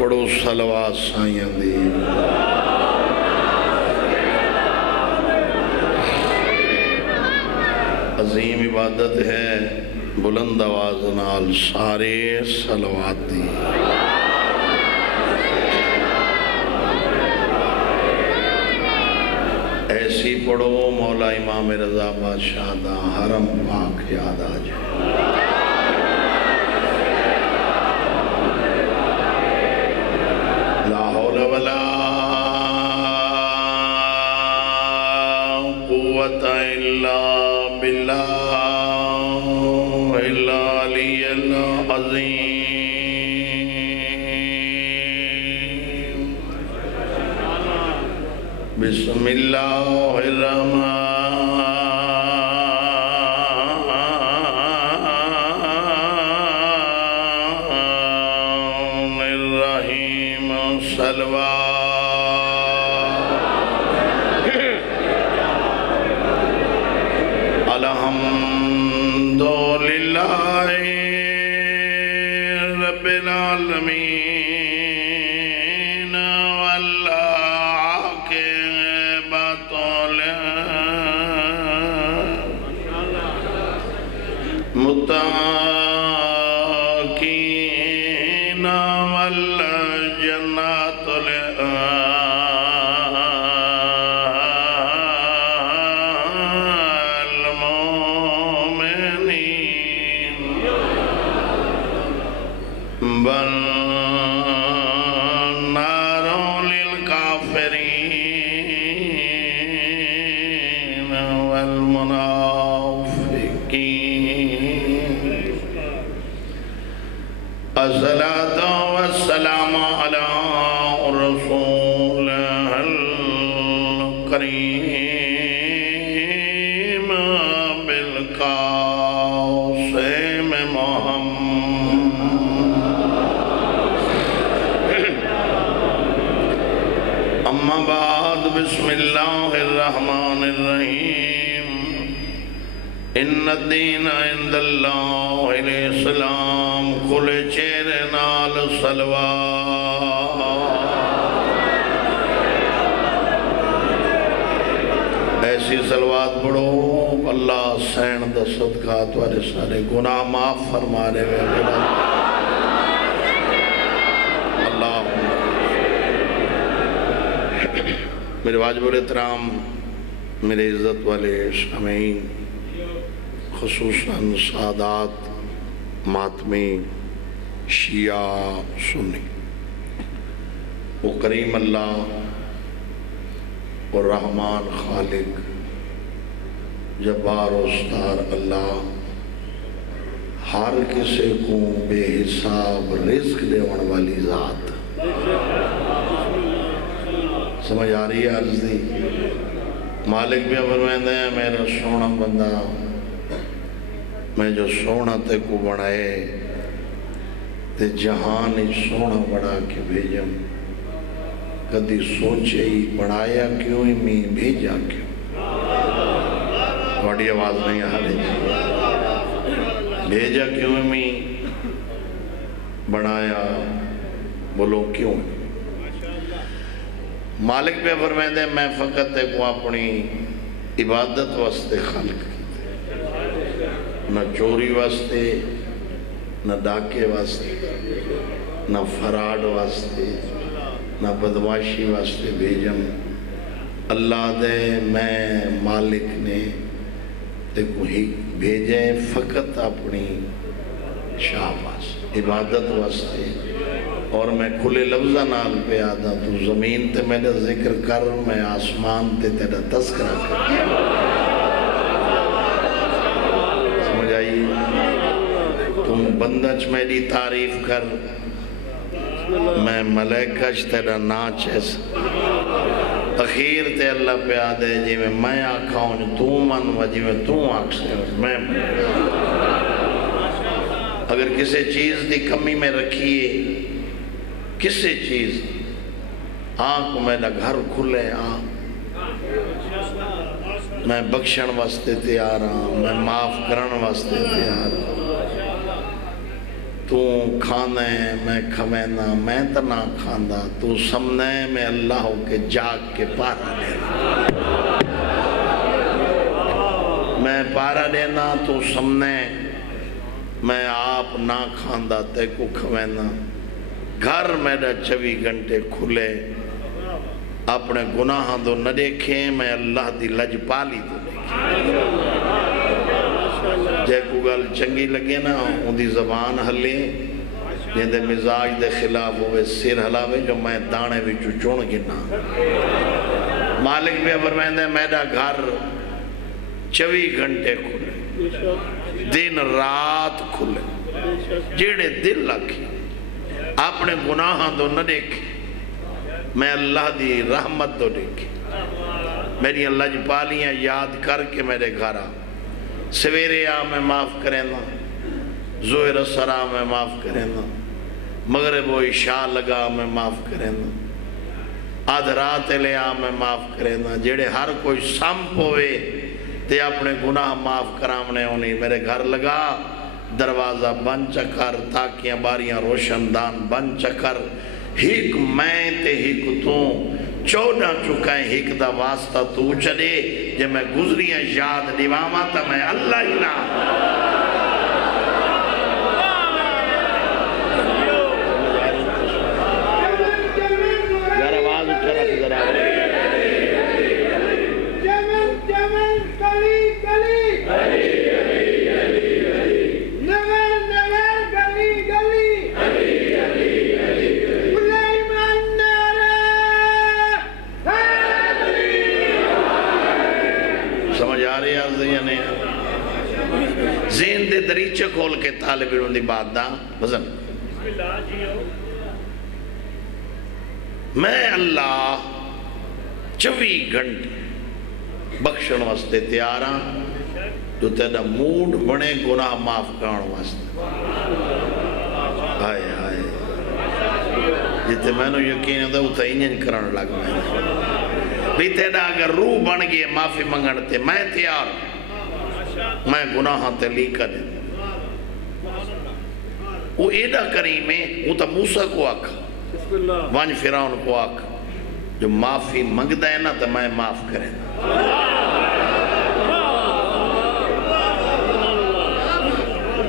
پڑھو صلوات سائیاں دی عظیم عبادت ہے بلند آواز نال سارے صلوات دی ایسی پڑھو مولا امام رضا بادشاہ دا حرم پاک یاد آ جائے لا حول ولا قوة الا باللہ العلی العظیم بسم اللہ الرحمن الرحیم صلوات الحمد للہ رب العالمین متقین والجنات المؤمنین والنار للکافرین والمنافقین الصلاة والسلام على رسول الكريم بالقاسم محمد اما بعد بسم اللہ الرحمن الرحیم ان الدین عند اللہ الاسلام کل چہرے نال صلوات ایسی صلوات پڑھو اللہ سین دا صدقہ تمہارے سارے گناہ معاف فرمانے میں اللہ میرے واجب الاحترام میرے عزت والے سامعین خصوصاً سادات ماتمی شیعہ سنی وہ کریم اللہ اور رحمان خالق جبار و ستار اللہ ہر کسی کو بے حساب رزق دیون والی ذات سمجھ آ رہی ہے عرض دی مالک بھی فرمائندے ہیں میرا سونا بندہ میں جو سونا تے کو بڑھائے تے جہان ہی سونا بڑھا کے بھیجم کدی سوچے ہی بڑھایا کیوں ہی میں بھیجا کیوں بڑی آواز نہیں آ رہی بھیجا کیوں ہی میں بڑھایا بولو کیوں مالک پہ فرمائندے میں فقط کو اپنی عبادت واسطے خلق نہ چوری واسطے نہ ڈاکے واسطے نہ فراڈ واسطے نہ بدماشی واسطے بھیجم اللہ دے میں مالک نے کوئی بھیجے فقط اپنی شاہ واسطے عبادت واسطے اور میں کھلے لفظہ نال پہ آدھا تو زمین تے میرا ذکر کر میں آسمان تے تیرا تذکرہ کر تم بندچ میری تعریف کر میں ملائکش تیرا ناچ ایسا اخیر تے اللہ پہ آدھے جی میں آکھاؤں تو من و جی میں تو آکھ سے میں اگر کسی چیز دی کمی میں رکھیے کسی چیز آنکھ میرا گھر کھلے میں بخشن واسطے تیار ہاں میں معاف کرن واسطے تیار ہاں تو کھانا ہے میں کھوینا میں تو نہ کھاندا تو سمنے میں اللہ کے جاگ کے پارا دینا میں پارا دینا تو سمنے میں آپ نہ کھاندا تے کو کھوینا گھر میرا 24 گھنٹے کھلے اپنے گناہاں تو نہ دیکھیں میں اللہ دی لج پالی تو دیکھیں جے کو گل چنگی لگے نا ان دی زبان ہلے جن دے مزاج دے خلاف ہوئے سر ہلاوے جو میں دانے بھی چون گنا مالک بھی فرمائندے میرا گھر 24 گھنٹے کھلے دن رات کھلے جیڑے دل لکھی اپنے گناہاں تو نہ دیکھیں میں اللہ دی رحمت تو دیکھیں میری اللہ جی پالیاں یاد کر کے میرے گھر آ سویرے آ میں معاف کریں نا زہر اثر آ میں معاف کریں نا مغرب و عشاء لگا میں معاف کریں نا آدھ رات لے آ میں معاف کریں نا جیڑے ہر کوئی سمپ ہوئے تے اپنے گناہ معاف کرامنے ہونی میرے گھر لگا دروازہ بن چکر تاکیاں باریاں روشن دان بن چکر ہیک میں تے ہیک تو 14 چکائیں ہیک دا واسطہ تو چلے جب میں گزریاں یاد دیواما تا میں اللہ ہی نہ ذرا آواز اچھا رکھ ذرا ذہن دے دریچے کھول کے طالب علم دی بات دا بزن میں اللہ 24 گھنٹے بخشن واسطے تیاراں جو تیرا موڈ بنے گناہ معاف کرن واسطے ہائے ہائے جتے میں نو یقین ہے وہ تا انجن کرن لگ میں بھی تیرا اگر روح بن گئے معافی منگنتے میں تیار میں گناہاں تے لی کریں وہ ایڈا کریم ہے وہ تا موسیٰ کو آکھا وانج فیراؤن کو آکھا جو معافی منگ دے نا تو میں معاف کریں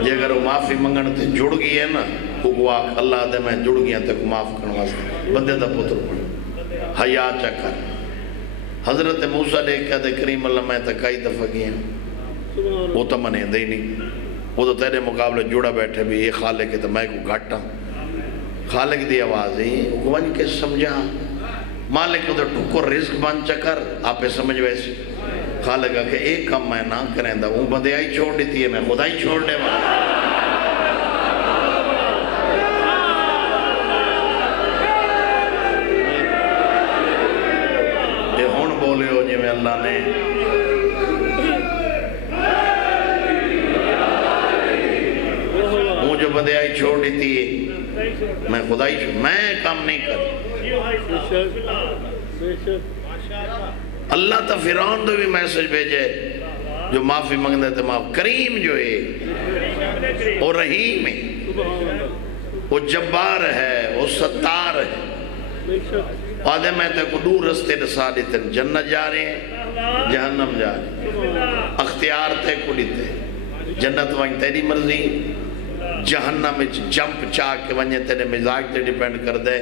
جے اگر وہ معافی منگن تے جڑ گئی ہے نا وہ آکھا اللہ دے میں جڑ گئی ہیں تے معاف کرنے واسطے بندے دا پتر پڑھ حیاء چکر حضرت موسیٰ دیکھ کہتے کریم اللہ میں تکائی دفعہ گئی ہیں وہ تو منہ دے نہیں وہ تو تیرے مقابلے جڑا بیٹھے بھی یہ خالق ہے تو میں کو گھٹا خالق دی آواز ہی وہ ون کے سمجھا مالک کو تو ٹکر رزق بن چکر آپ سمجھ ویسے خالق کہ ایک کم میں نہ کریں دا وہ بندے آئی چھوڑ دیتی ہے میں خدا ہی چھوڑ دے والا یہ ہون بولے ہو جی میں اللہ نے جو بندے آئی چھوڑ دیتی ہے میں خدائی چھوڑ میں کام نہیں کر اللہ تا فیرون تو بھی میسج بھیجے جو معافی منگنے تھے معاف کریم جو ہے وہ رحیم ہے وہ جبار ہے وہ ستار ہے آدھے میں تے کو دور رستے نسا دیتے جنت جا رہے ہیں جہنم جا رہے ہیں اختیار تے کو دیتے جنت وہیں تیری مرضی جہنم میں جمپ چاہ کے ونجے تیرے مزاج تے ڈیپینڈ کر دے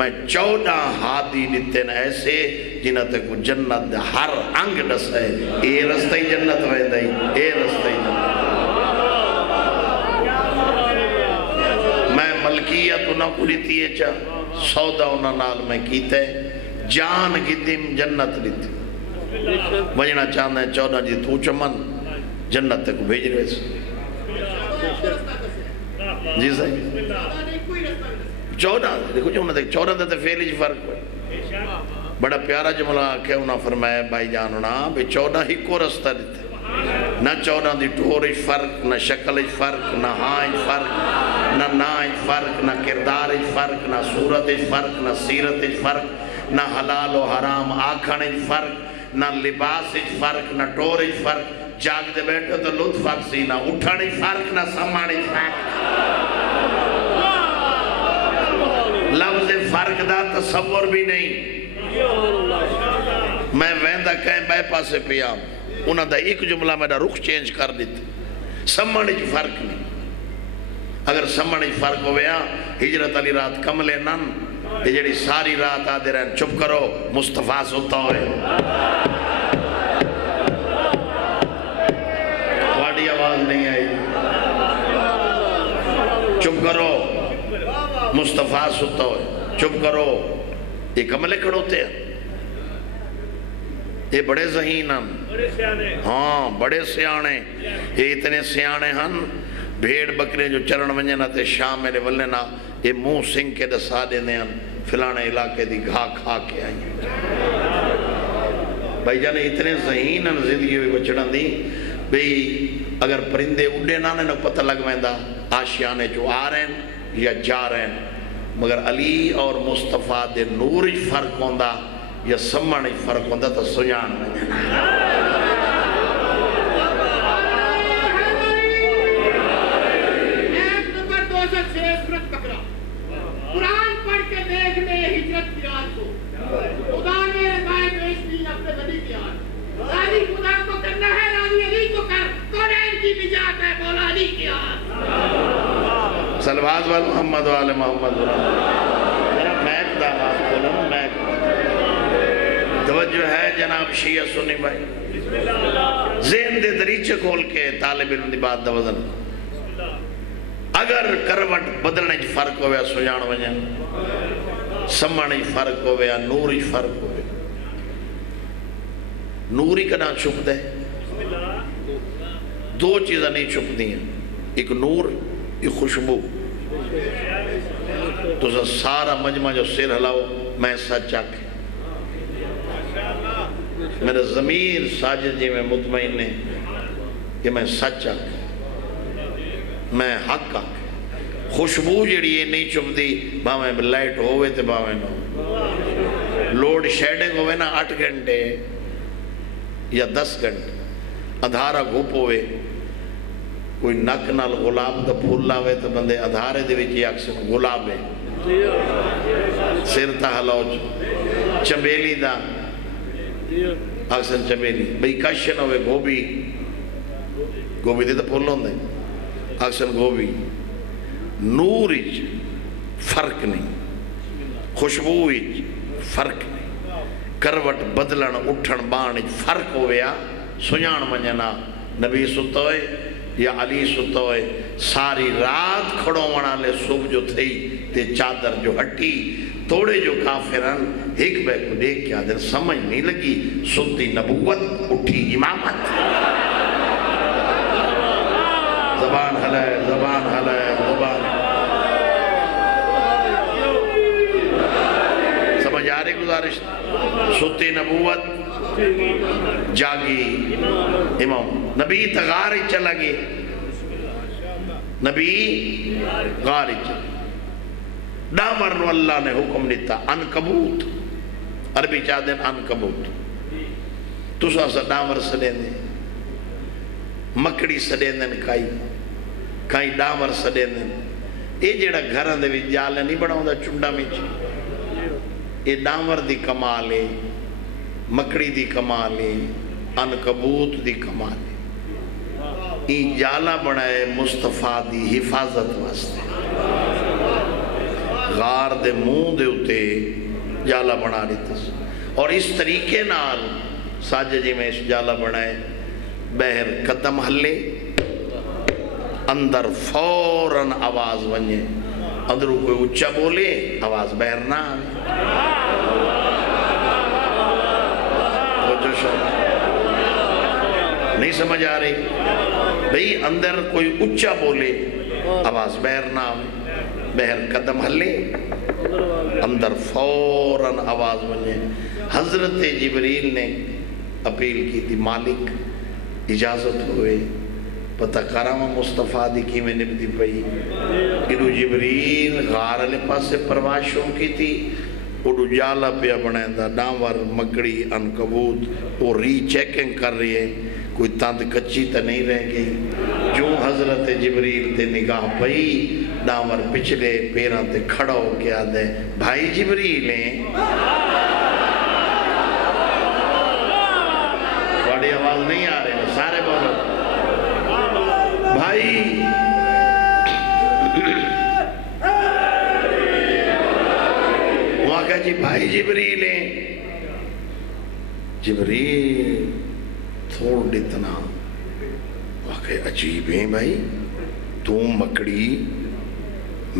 میں 14 ہادی دیتے ہیں ایسے جنہ تے کو جنت ہر انگ نس ہے اے رستہ ہی جنت وے دائی اے رستہ ہی جنت میں ملکیت نہ کلیتی ہے چاہ سودا انہا نال میں کیتے جان کی دم جنت لیتی وجنہ چاہنا ہے 14 جی تو چمن جنت تے کو بھیج رہے سے جی صحیح 14 دیکھو جو انہوں نے 14 تے فیلی جی فرق ہوئے بڑا پیارا جملہ آکھے انہوں نے فرمایا بھائی جانونا بھی 14 ہی کو رستہ دیتے نہ 14 دی ٹوریش فرق نہ شکلش فرق نہ ہائش فرق نہ نائش فرق نہ کردارش فرق نہ صورتش فرق نہ سیرتش فرق نہ حلال و حرام آکھنش فرق نہ لباسش فرق نہ ٹورش فرق جاگ دے بیٹھے تو لطف اکسی نہ اٹھانی فرق نہ سمانی فرق لفظ فرق دا تصور بھی نہیں میں ویندہ کہیں بے پاسے پیام انہاں دا ایک جملہ میرا رخ چینج کر دیتے سمجھنے کی فرق نہیں اگر سمجھنے کی فرق ہویا ہجرت علی رات کملے نن یہ جڑی ساری رات آدھے رہن چپ کرو مصطفیٰ ستا ہوئے واڑی آواز نہیں آئی چپ کرو مصطفیٰ ستا ہوئے چپ کرو یہ کملے کھڑوتے ہیں یہ بڑے ذہین ہن ہاں بڑے سیانے یہ اتنے سیانے ہن بھیڑ بکرے جو چرن ونجے نہ تے شام میرے ولنے نہ یہ منہ سنگ کے دسا دینے ہن فلانے علاقے دی گھا کھا کے آئی بھائی جانے اتنے ذہین ہن زندگی بھی بچڑن دی بھئی اگر پرندے اڑے نہ نے پتہ لگ ویندا آشیانے جو آ رہے ہیں یا جا رہے ہیں مگر علی اور مصطفیٰ دے نور ہی فرق ہوندا یا سمجھنے ہی فرق ہوندا تو سجان میں ایک نمبر 206 مرت پکڑا قرآن پڑھ کے دیکھ لے ہجرت کی رات کو خدا نے رضائے پیش دی اپنے نبی کی آن راضی خدا کو کرنا ہے راضی علی کو کر قرآن کی بجات ہے مولا علی کی آن سلواز وال محمد وال محمد ذرا میک دا آواز بولو میک توجہ ہے جناب شیعہ سنی بھائی ذہن دے دریچے کھول کے طالب علم دی بات دا وزن اگر کروٹ بدلنے کی فرق ہویا سجان وجن سمجھنے کی فرق ہویا نوری فرق ہویا نوری کا نام چھپ دے دو چیزیں نہیں چھپ دی ہیں ایک نور ایک خوشبو تو سارا مجمع جو سر ہلاؤ میں سچ آکھ میرا ضمیر ساجد جی میں مطمئن ہے کہ میں سچ آکھ میں حق آکھ خوشبو جڑی یہ نہیں چھپ دی باویں لائٹ ہوئے تے باویں نہ لوڈ شیڈنگ ہوئے نا 8 گھنٹے یا 10 گھنٹے ادھارا گھوپ ہوئے کوئی نک نال غلاب دا پھول لاوے تو بندے ادھارے دے وچی اکثر غلاب ہے سر تا ہلاؤ چمبیلی دا اکثر چمبیلی بھئی کشن ہوئے گوبی گوبی دے تو پھول ہوں دے اکثر گوبی نورج فرق نہیں خوشبوج فرق نہیں کروٹ بدلن اٹھن بانج فرق ہویا سنجان منجنا نبی ستا ہے یا علی ستا ہے ساری رات کھڑوں وڑا لے صبح جو تھی تے چادر جو ہٹی توڑے جو کافرن ایک بے کو دیکھ کیا دن سمجھ نہیں لگی سنتی نبوت اٹھی امامت زبان حلائے زبان حلائے زبان سمجھ آ رہی گزارش سنتی نبوت جاگی امام نبی تغار ہی چلا گئے نبی غار ہی چلا ڈامر نو اللہ نے حکم دیتا انکبوت عربی چاہدیں انکبوت تو سا ڈامر سڑیں دیں مکڑی سڑیں دیں کئی ڈامر سڑیں دیں یہ جیڑا گھران دے بھی جالے نہیں بڑھاؤں دا چنڈا میں چی یہ ڈامر دی کمال ہے مکڑی دی کمال ہے انکبوت دی کمال ہے یہ جالا بڑھائے مصطفیٰ دی حفاظت واسطے غار دے منہ دے اتے جالا بنا لیتا اور اس طریقے نال ساجہ جی میں اس جالا بنائے بہر قدم ہلے اندر فوراً آواز ونجے اندروں کوئی اچھا بولے آواز بہر نہ آئے نہیں سمجھ آ رہی بھئی اندر کوئی اچھا بولے آواز بہر نہ آئے بہر قدم ہلے اندر فوراً آواز ونجے حضرت جبریل نے اپیل کی تھی مالک اجازت ہوئے پتہ کرام مصطفیٰ دی کی میں نبدی پئی انہوں جبریل غار علی پاس سے پرواشوں کی تھی اڑو جالا پیا بنائیں دا ڈامور مکڑی انکبوت وہ ری چیکنگ کر رہی ہے کوئی تاند کچی تا نہیں رہ گئی جو حضرت جبریل تے نگاہ پئی ڈامر پچھلے پیروں تے کھڑا ہو کے آدھے بھائی جبریل ہیں بڑی آواز نہیں آ رہی ہے سارے بولو بھائی وہاں کہا جی بھائی جبریل ہیں جبریل تھوڑ ڈتنا وہاں کہا عجیب ہیں بھائی تو مکڑی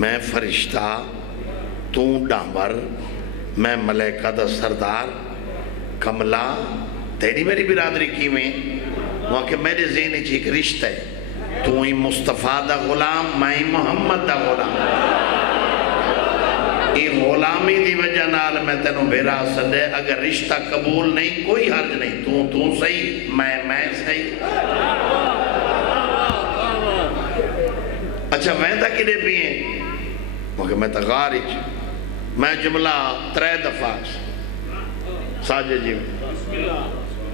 میں فرشتہ تو ڈامبر میں ملائکہ دا سردار کملا تیری میری برادری کی میں وہاں کہ میرے ذہن ایک رشتہ ہے تو ہی مصطفیٰ دا غلام میں محمد دا غلام یہ غلامی دی وجہ نال میں تینوں بھیرا سدے اگر رشتہ قبول نہیں کوئی حرج نہیں تو صحیح میں صحیح اچھا میں تا کدے پیئیں مگر میں تا غارج میں جملہ 3 دفعہ ساجد جی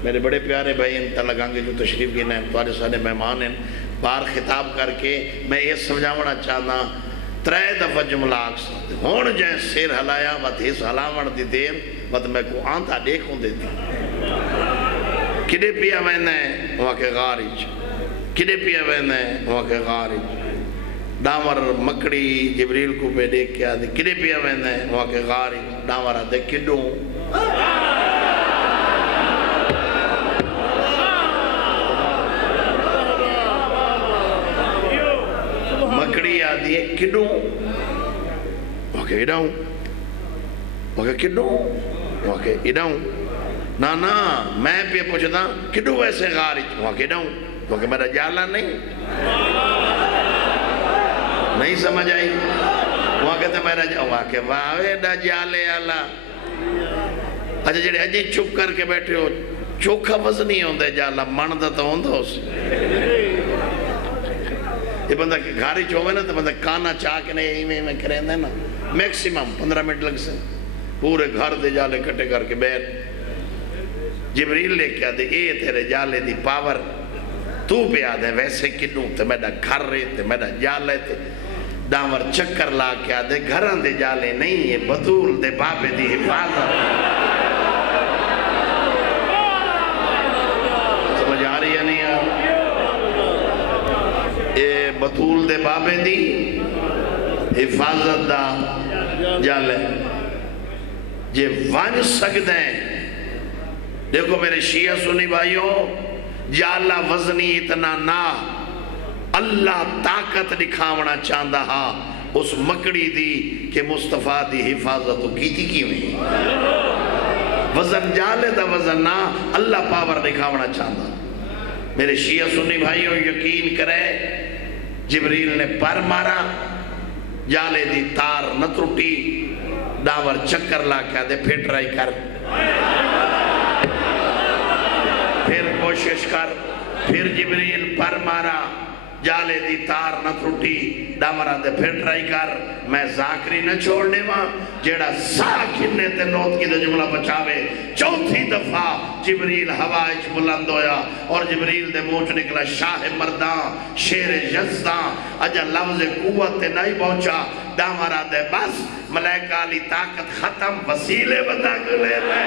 میرے بڑے پیارے بھائی انتا لگاں گے جو تشریف گئے ہیں توارے سارے مہمان ہیں بار خطاب کر کے میں یہ سمجھاونا چاہنا 3 دفعہ جملہ آکس ہون جائیں سیر حلایا وقت اس حلاوان دی دیر وقت میں کو آنتا دیکھوں دیتی کدے پیا میں نے وہاں کے غارج کدے پیا میں نے وہاں کے غارج ڈامر مکڑی جبریل کو پہ دیکھ کے آدھے کدے پیا میں نے وہاں کے غارج ڈامر آدھے کدوں مکڑی آدھی ہے کڈوں وہاں کہ اڈاؤں وہاں کہ کڈوں وہاں کہ اڈاؤں نا میں پہ پوچھتا کڈوں ویسے غارج وہاں کہ اڈاؤں وہاں کہ میرا جالا نہیں سمجھ آئی وہاں کہتے میرا وہاں کہ واوے ڈا جالے آلہ اچھا جڑے اجی چپ کر کے بیٹھے ہو چوکھا وزنی ہوندے جالا مندہ تو ہوندہ ہو سی یہ بندہ گھاری چوہے نا تو بندہ کانا چاہ کے نہیں میں کریں دے نا میکسیمم 15 منٹ لگ سے پورے گھر دے جالے کٹے کر کے بیٹھ جبریل لے کے آدھے اے تیرے جالے دی پاور تو پہ آدھے ویسے کنوں تے میڈا گھر رہے تے میڈا جالے تے ڈامر چکر لا کے آدھے گھران دے جالے نہیں یہ بطول دے بابے دی حفاظت سمجھ آ رہی ہے نہیں آ اے بطول دے بابے دی حفاظت دا جالے جے وانج سکتے ہیں دیکھو میرے شیعہ سنی بھائیوں جالا وزنی اتنا نا اللہ طاقت دکھاونا چاہتا ہا اس مکڑی دی کہ مصطفیٰ دی حفاظت کی تھی کی ہوئی وزن جالے دا وزن نا اللہ پاور دکھاونا چاہتا میرے شیعہ سنی بھائیوں یقین کرے جبریل نے پر مارا جالے دی تار نہ ٹوٹی ڈاور چکر لا کے دے پھر ٹرائی کر پھر کوشش کر پھر جبریل پر مارا جالے دی تار نہ ٹوٹی ڈامرہ دے پھر ٹرائی کر میں ذاکری نہ چھوڑنے ماں جیڑا ساکھنے تے نوت کی دے جملہ بچاوے 4تھی دفعہ جبریل ہوائج بلند ہویا اور جبریل دے موچ نکلا شاہ مردان شیر یزدان اجا لفظ قوت تے نہیں پہنچا ڈامرہ دے بس ملائکہ علی طاقت ختم وسیلے بتا کے لے لے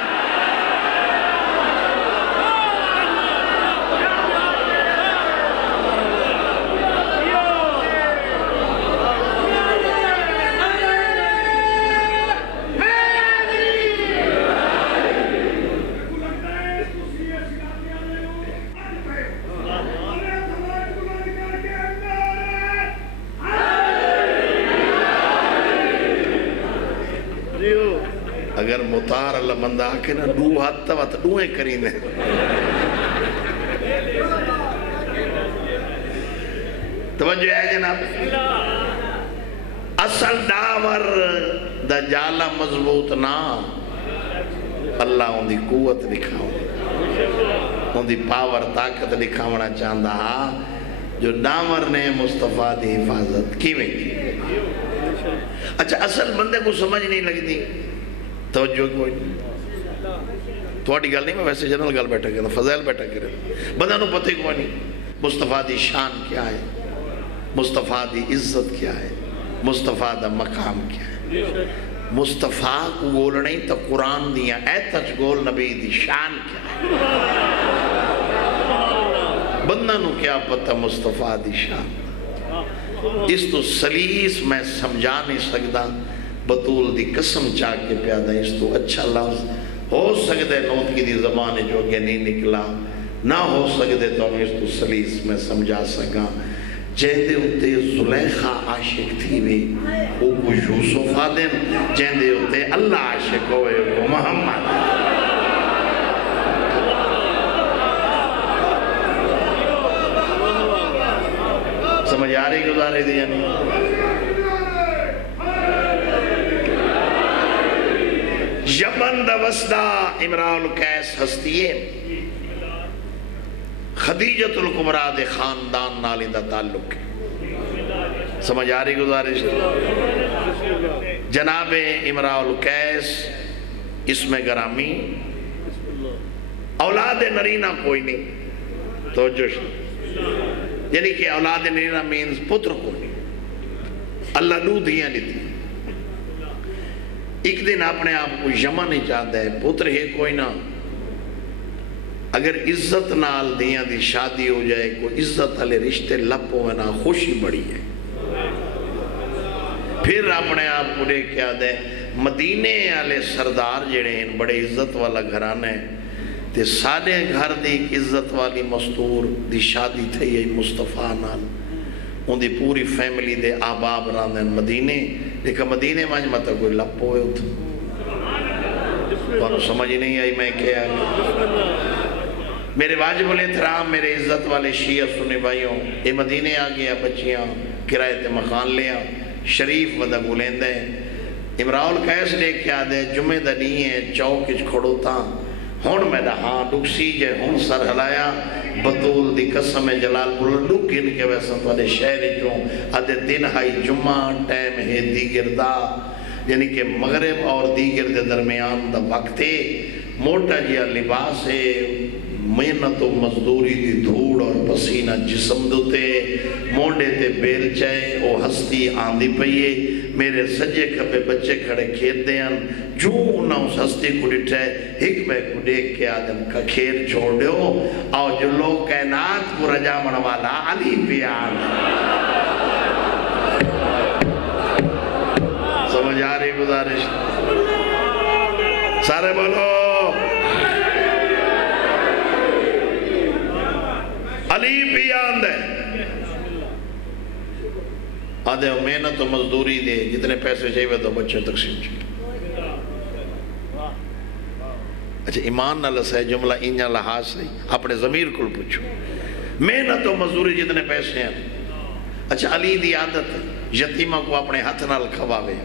اگر مطار اللہ بندہ آکے نا دو ہاتھ تبت دوئے کریں دیں توجہ ہے جناب اصل داور دا جالا مضبوط نا اللہ ان دی قوت دکھاؤں ان دی پاور طاقت دکھاؤنا چاہتا ہا جو داور نے مصطفیٰ دی حفاظت کی میں اچھا اصل بندے کو سمجھ نہیں لگتی توجہ کوئی نہیں تھوڑی گل نہیں میں ویسے جنرل گل بیٹھا کرنا فضائل بیٹھا کرنا بندہ نو پتہ کوئی نہیں مصطفیٰ دی شان کیا ہے مصطفیٰ دی عزت کیا ہے مصطفیٰ دا مقام کیا ہے؟ مصطفیٰ کو گول نہیں تو قرآن دیا ایتچ گول نبی دی شان کیا ہے؟ بندہ نو کیا پتہ مصطفیٰ دی شان؟ اس تو سلیس میں سمجھا نہیں سکتا، بطول دی قسم چاہ کے پیادہ اس تو اچھا لفظ ہو سکتے نوت کی دی زبان جو کہ نہیں نکلا، نہ ہو سکتے تو ہم اس تو سلیس میں سمجھا سکا۔ جہدے ہوتے زلیخہ عاشق تھی بھی وہ کو یوسف آدم، جہدے ہوتے اللہ عاشق ہوئے وہ محمد۔ سمجھ آ رہی گزارے دیا نہیں؟ یمن دا وسدہ امراء القیس ہستیے خدیجت الکبریٰ دے خاندان نالی دا تعلق ہے۔ سمجھ آ رہی گزارش؟ جناب امراء القیس اسم گرامی، اولاد نرینہ کوئی نہیں، توجہ یعنی کہ اولاد نرینہ مینز پتر کوئی نہیں، اللہ نو دیا نہیں تھی۔ ایک دن اپنے آپ کو یمن ہی چاہتا ہے، پتر ہے کوئی نہ، اگر عزت نال دیاں دی شادی ہو جائے، کوئی عزت والے رشتے لپ ہوئے نا، خوشی بڑی ہے۔ پھر اپنے آپ کو دیکھ کے آدھے مدینے والے سردار جڑے ہیں بڑے عزت والا گھرانے ہیں، تے سارے گھر دی عزت والی مستور دی شادی تھی ہے مصطفیٰ نال، ان دی پوری فیملی دے آباب راندن مدینے، لیکن مدینے مانج مطلب کوئی لپ ہوئے ہوتا، تو سمجھ نہیں آئی میں کیا ہے۔ میرے واجب الاحترام میرے عزت والے شیعہ سنی بھائیوں، یہ مدینے آ گیا بچیاں کرائے تے مکان لیا شریف ودا گولین دے امراء القیس لے کے آدھے جمعہ دا نہیں ہے چوک اچ کھڑو تا ہون میں دا ہاں ڈکسی جے ہون سر ہلایا بطول دی قسم جلال پور ڈک ان کے ویسا تو شہر جو آدھے دن ہائی جمعہ ٹیم ہے دیگر دا یعنی کہ مغرب اور دیگر دے درمیان دا وقتے موٹا جیا لباس ہے محنت و مزدوری دی دھوڑ اور پسینہ جسم دوتے مونڈے تے بیل چائے او ہستی آندھی پئیے میرے سجے کھپے بچے کھڑے کھیت دیاں جو انہا اس ہستی کو ڈٹھے ایک میں کو دیکھ کے آدم کا کھیر چھوڑ دیو آو جو لوگ کائنات کو رجا منوالا علی پیان سمجھ آ رہی گزارش سارے بولو علی پیان دے آدھے محنت و مزدوری دے جتنے پیسے چاہیے تو بچے تقسیم چاہیے اچھا ایمان نہ لسے جملہ انجا لحاظ سے اپنے ضمیر کو پوچھو محنت و مزدوری جتنے پیسے ہیں اچھا علی دی عادت یتیمہ کو اپنے ہاتھ نال کھواوے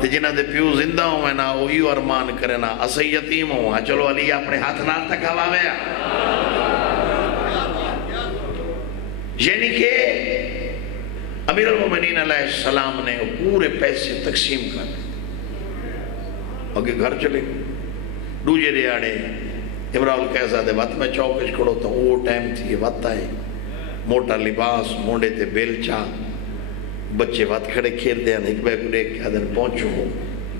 تے جنہ دے پیو زندہ ہوئے نا وہی ارمان کرے نا اسے یتیم ہوا چلو علی اپنے ہاتھ نال تک کھواوے یعنی کہ امیر المومنین علیہ السلام نے پورے پیسے تقسیم کر آگے گھر چلے دوجے ریاڑے امراء القیس دے وقت میں چوکش کھڑو تو وہ ٹائم تھی وقت آئے موٹا لباس مونڈے تے بیلچا بچے وقت کھڑے کھیر دے ایک بے کو دیکھ کے دن پہنچو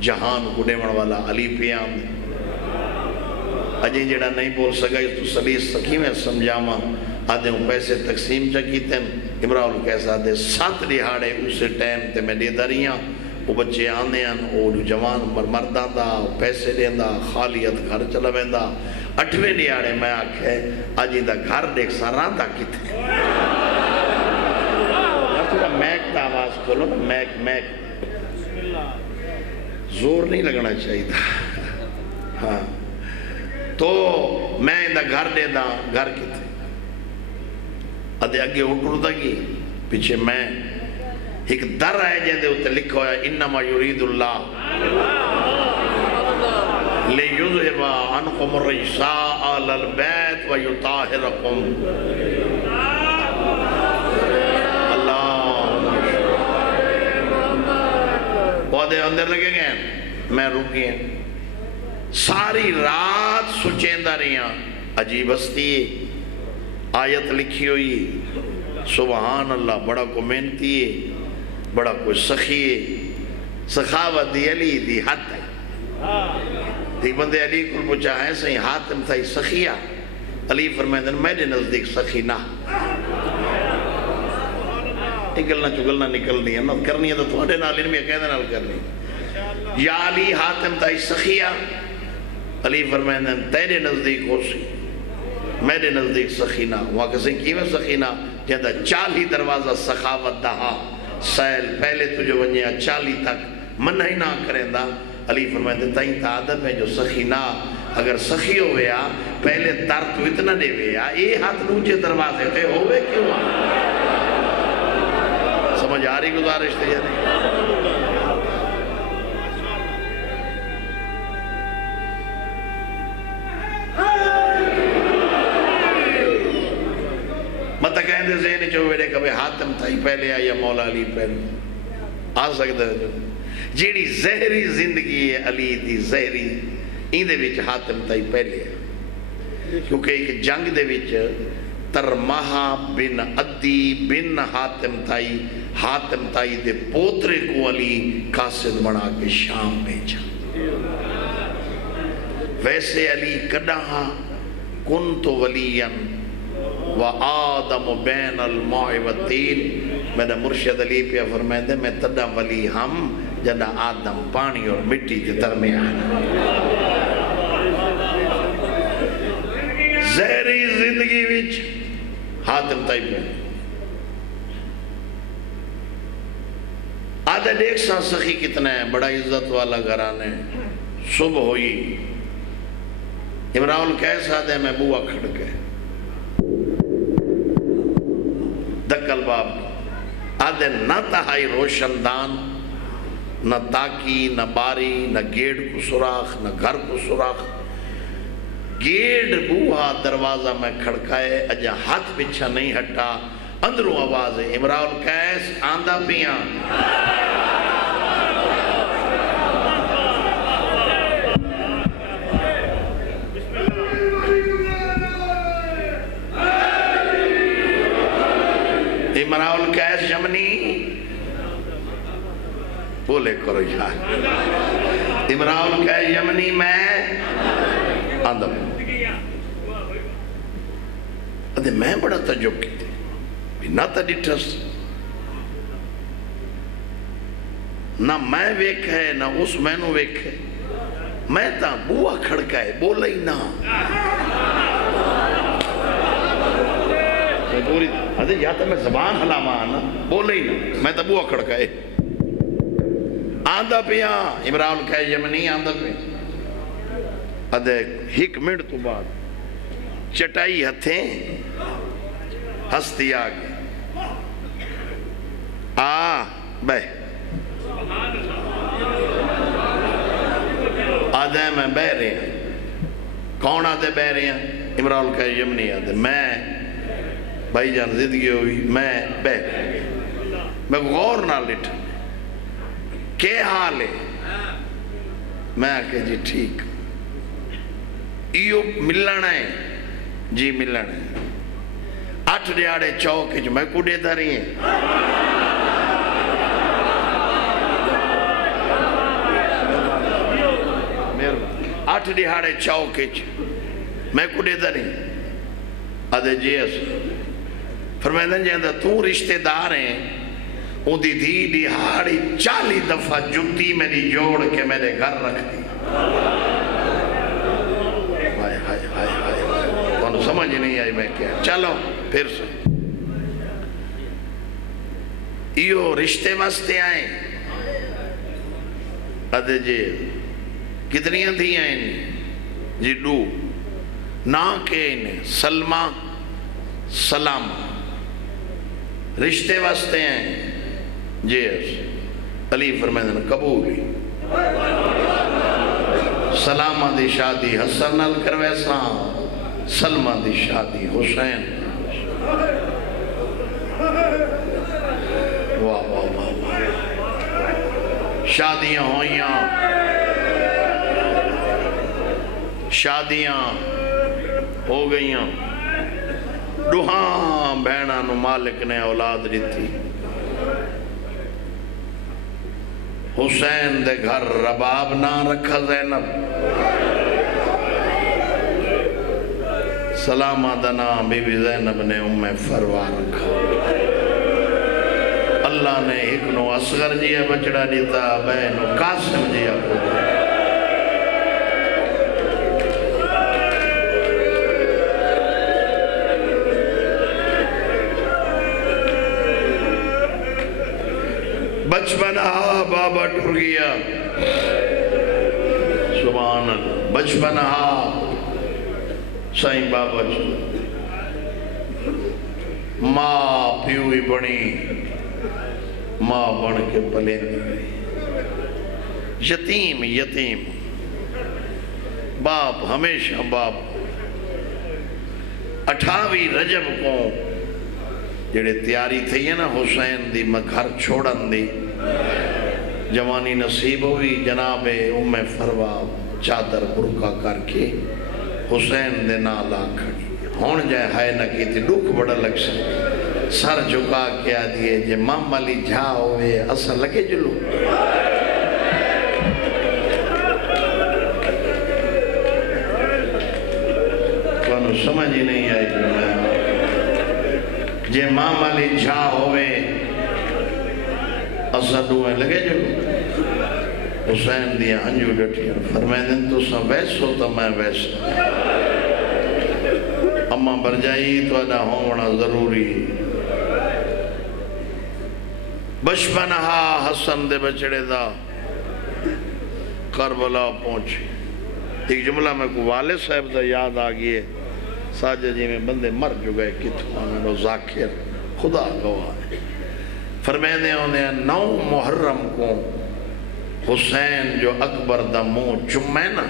جہان کو دیمن والا علی پیام اجے جڑا نہیں بول سکا اس تو سلیس سکی میں سمجھاما آدھے ہوں پیسے تقسیم چکیتن امراء القیس آدھے 7 دہاڑے اسے ٹائم تے میں دے داریاں وہ بچے آنے ہیں وہ جوان مردان دا پیسے دین دا خالیت گھر چلا ویندا 8ویں دہاڑے میں آکھے آجی دا گھر دیکھ ساران دا کتے تھوڑا میک دا آواز کھولو نا میک زور نہیں لگنا چاہیے تھا ہاں تو میں دا گھر دے دا گھر کتے ادھے اگے اٹھو دا گی پیچھے میں ایک در آئے جہدے ہوتے لکھا ہویا انما یرید اللہ لیذہب عنکم الرجساء اہل البیت ویطہرکم اللہ پودے اندر لگے گئے میں رک گئے ساری رات سچیندہ رہیاں عجیب ہستی آیت لکھی ہوئی سبحان اللہ بڑا کو محنتی ہے بڑا کوئی سخیے سخاوت دی علی دی حد ہے ایک بندے علی کو پوچھا ہے سہی حاتم تھا سخیہ علی فرمائے میرے نزدیک سخی نہ نکلنا چگلنا نکلنی ہے نہ کرنی ہے تو تھوڑے نال ان میں کہنے نال کرنی یا علی حاتم تھا سخیہ علی فرمائے تیرے نزدیک ہو سی میرے نزدیک سخینہ وہاں کسی کیویں سخینہ جہاں 40 دروازہ سخاوت دہا سیل پہلے تجھے ونیا 40 تک من ہی نہ کریں دا علی فرمائے تائیں تا عادت ہے جو سخینہ اگر سخی ہویا پہلے تر تو اتنا دے ویا اے ہاتھ نوچے دروازے تے ہوئے کیوں سمجھ آ رہی گزارش تھے یا نہیں مطلب کہیں دے ذہن چو ویڑے کبھی حاتم تھا ہی پہلے آیا مولا علی پہلے آ سکتا ہے جو جیڑی زہری زندگی ہے علی دی زہری این دے وچ حاتم تھا ہی پہلے ہے کیونکہ ایک جنگ دے وچ ترمہا بن عدی بن حاتم تائی دے پوترے کو علی قاصد بنا کے شام بھیجا ویسے علی کڈہا کنت ولین وآدم بین الماء والتین میرا مرشد علی پہ فرمائے دے میں تدہ ولی ہم جدہ آدم پانی اور مٹی کے درمیان زہری زندگی وچ حاتم طیب ہے آدھے دیکھ سا سخی کتنا ہے بڑا عزت والا گھرانے صبح ہوئی عمران کیسا دے میں بوا کھڑ کے دکل باب آدھے نہ تہائی روشندان نہ تاکی نہ باری نہ گیڑ کو سراخ نہ گھر کو سراخ گیڑ بوہا دروازہ میں کھڑکائے اجا ہاتھ پچھا نہیں ہٹا اندروں آواز ہے عمران کیس آندہ پیاں عمران کیس یمنی بولے کرو یار عمران کیس یمنی میں آندہ ادھے میں بڑا تجب کی تھی نہ تا ڈیٹس نہ میں ویک ہے نہ اس میں نو ویک ہے میں تا بوا کھڑکا ہے بولا ہی نہ ادھے یا تا میں زبان حلاما آنا بولا ہی نہ میں تا بوا کھڑکا ہے آندہ پیا عمران کہے یمنی آندہ پیا ادھے ہک منٹ تو بعد چٹائی ہتھیں ہستی آگے بے آدھے میں بے رہے ہیں کون آدھے بے رہے ہیں عمران کا یمنی آدھے میں بھائی جان زندگی ہوئی میں بے رہے ہیں میں غور نہ لٹھا کہ حال ہے میں آکے جی ٹھیک ایو ملنا ہے جی ملنا ہے 8 دیاڑے چوکے جو میں کو دیتا رہی ہیں 8 دیاڑے چوکے جو میں کو دیتا رہی ہیں آدھے جی ایسا فرمائدن جہاں تو رشتہ دار ہیں ان دی دیہاڑی 40 دفعہ جتی میری جوڑ کے میرے گھر رکھ دی ہائے ہائے ہائے ہائے تو سمجھ نہیں آئی میں کیا چلو پھر سے ایو رشتے واسطے آئیں ادھے جی کتنی تھی آئیں جی دو نا کہ انہیں سلمہ سلام رشتے واسطے آئیں جی علی فرمائدن قبولی سلامہ دی شادی حسن نال کروے ساں سلمہ دی شادی حسین واہ واہ واہ شادیاں ہوئیاں شادیاں ہو گئیاں دوہاں بہنہ نو مالک نے اولاد دیتی حسین دے گھر رباب نہ رکھا زینب، سلامہ دنا بی بی زینب نے فروا رکھا۔ اللہ نے ہکنو اصغر جیا بچڑا دیتا، بینو قاسم جیا پوچھا۔ بچپن بابا ٹر گیا، سبحان اللہ، بچپن سائیں بابا ماں پیوئی بنی، ماں بن کے پلے دی، یتیم باپ ہمیشہ باپ۔ 28 رجب کو جڑے تیاری تھی ہے نا حسین دی میں گھر چھوڑن دی، جوانی نصیب ہوئی، جناب فروا چادر برکا کر کے حسین دے نالا کھڑی ہون جائے ہائے نہ کی تھی، ڈوک بڑا لگ سکتے، سر جھکا کے آدھیے جے ماما لی جھا ہوئے اصل لگے جلو۔ تو سمجھ ہی نہیں آئی جو میں جے ماما لی جھا ہوئے اصل ہوئے لگے جلو۔ حسین دیا ہنجو ڈٹیا، فرمائے دن تو سا ویسو تو میں ویسا، اما برجائی تو ادا ہونا ضروری۔ بچپنہا حسن دے بچڑے دا کربلا پہنچے۔ ایک جملہ میں کو والد صاحب دا یاد آگئے، ساجہ جی میں بندے مر جو گئے کتھو انہوں ذاکر خدا گواہ ہے۔ فرمائے دے انہیں 9 محرم کو حسین جو اکبر دا منہ چمے نا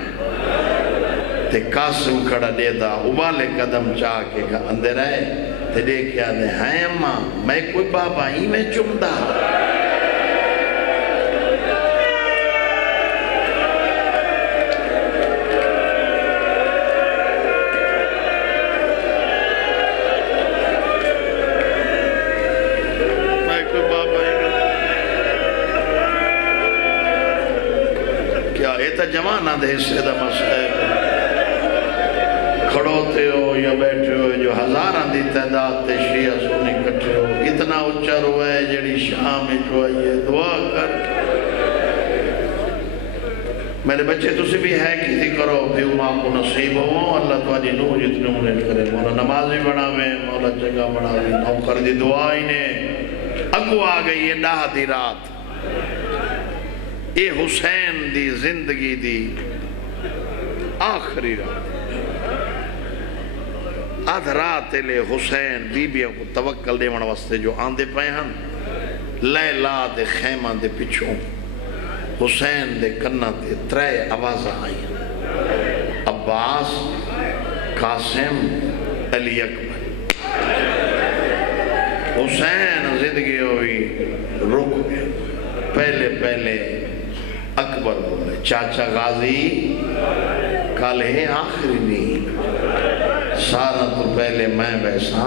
تے قاسم کھڑا دے دا ابالے قدم چاہ کے اندر آئے تے دیکھ آدھے ہیں اماں میں کوئی بابا ہی میں چم دا۔ جمانہ دے حصے دا مسئلہ کھڑوتے ہو یا بیٹھے ہو جو ہزاران دی تعداد تے شیعہ سنی کٹھے ہو، اتنا اچھر ہوا ہے جڑی شام جو آئیے دعا کر میرے بچے تسی بھی ہے کسی کرو بھی ماں کو نصیب ہو، اللہ تواجی نور جتنے انہیں کرے، مولا نمازی بناوے، مولا جگہ بناوے، نوکر دی دعائی نے اگو آگئی یہ 10 دی رات۔ اے حسین دی زندگی دی آخری رات، آدھ رات لے حسین بی بیوں کو توکل دے واسطے جو آندے پائے ہن، لیلہ دے خیمہ دے پچھوں حسین دے کنہ تے 3 آوازہ آئی ہیں، عباس، قاسم، علی اکبر۔ حسین زندگی ہوئی رک گئے، پہلے اکبر بولے چاچا غازی کل ہے آخری نہیں، سارا تو پہلے میں ویسا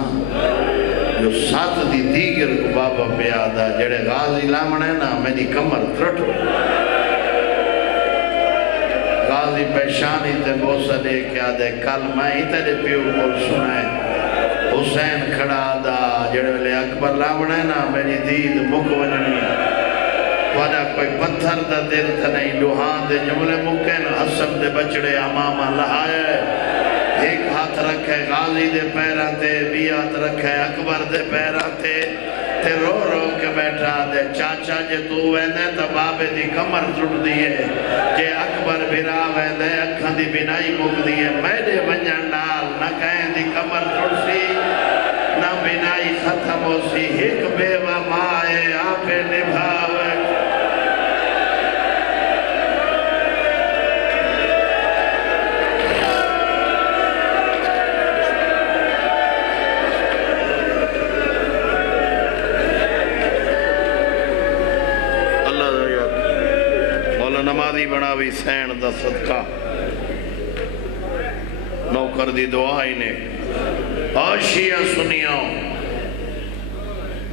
جو 7 دی دیگر کو بابا پیادا جڑے غازی لامنے نا میری کمر ترٹ ہو، غازی پیشانی تے بوسا دے کیا دے کل میں ہی تیرے پیو کو سنائے، حسین کھڑا دا جڑے لے اکبر لامنے نا میری دید مک ونجنی، وانا کوئی پتھر دا دل تھا نہیں، لوہان دے جملے مکین حسن دے بچڑے امامہ لہائے، ایک ہاتھ رکھے غازی دے پیران تے، بھی ہاتھ رکھے اکبر دے پیران تے رو کے بیٹھا دے چاچا جے تو ویندے تا بابے دی کمر ٹوٹ دیئے، جے اکبر بھرا ویندے اکھاں دی بنائی مک دیئے، میرے ونجن نال نہ کہیں دی کمر ٹوٹ سی نہ بنائی ختم ہو سی، ایک بیوہ مائے آپے نبھاوے۔ نمازی بناوی سین دا صدقہ نوکر دی دعائی نے آشیہ سنیاں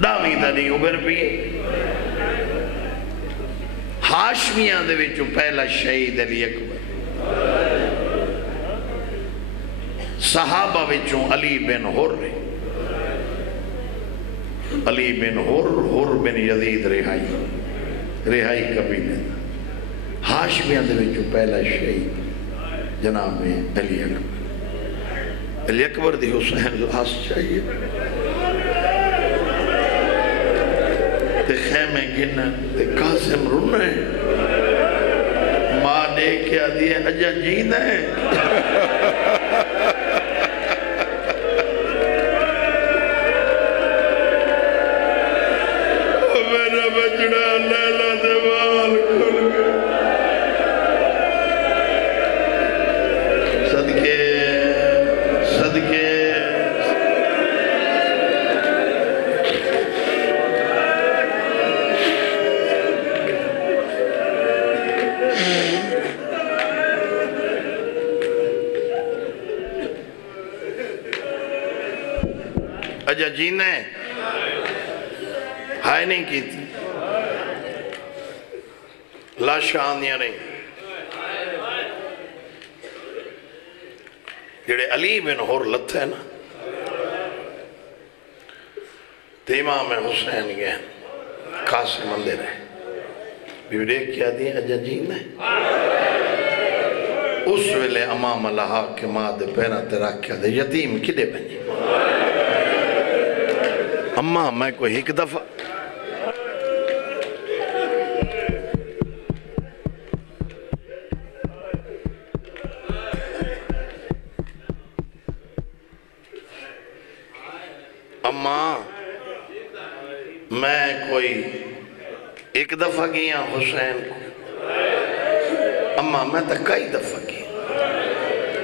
داوی دا نہیں ابر پیئے ہاشمیاں دے وچوں پہلا شہید علی اکبر، صحابہ وچوں علی بن حر، علی بن حر، حر بن یزید رہائی قبیلے دا، ہاشمیاں دے وچوں پہلا شہید جناب علی اکبر۔ علی اکبر دی حسین لاس چاہیے تے خیمے گنہ تے قاسم رونے، ماں نے کیا دیئے اجا جیند ہے میرا بچڑا لیلہ دیوال کھل گئے، صدقے اجا جینے ہائے نہیں کی تھی، لاشاں آندیاں نہیں، جڑے علی بن حر لتھے نا تے امام حسین گئے قاسم اندے رہے بھی دیکھ کیا دی اجا جینے اس ویلے امام اللہ کے ماں دے پیرہ تے رکھ کیا دے یتیم کدے بنجی اماں میں کوئی ایک دفعہ اماں میں کوئی ایک دفعہ گیا حسین کو، اماں میں تا کئی دفعہ گیا،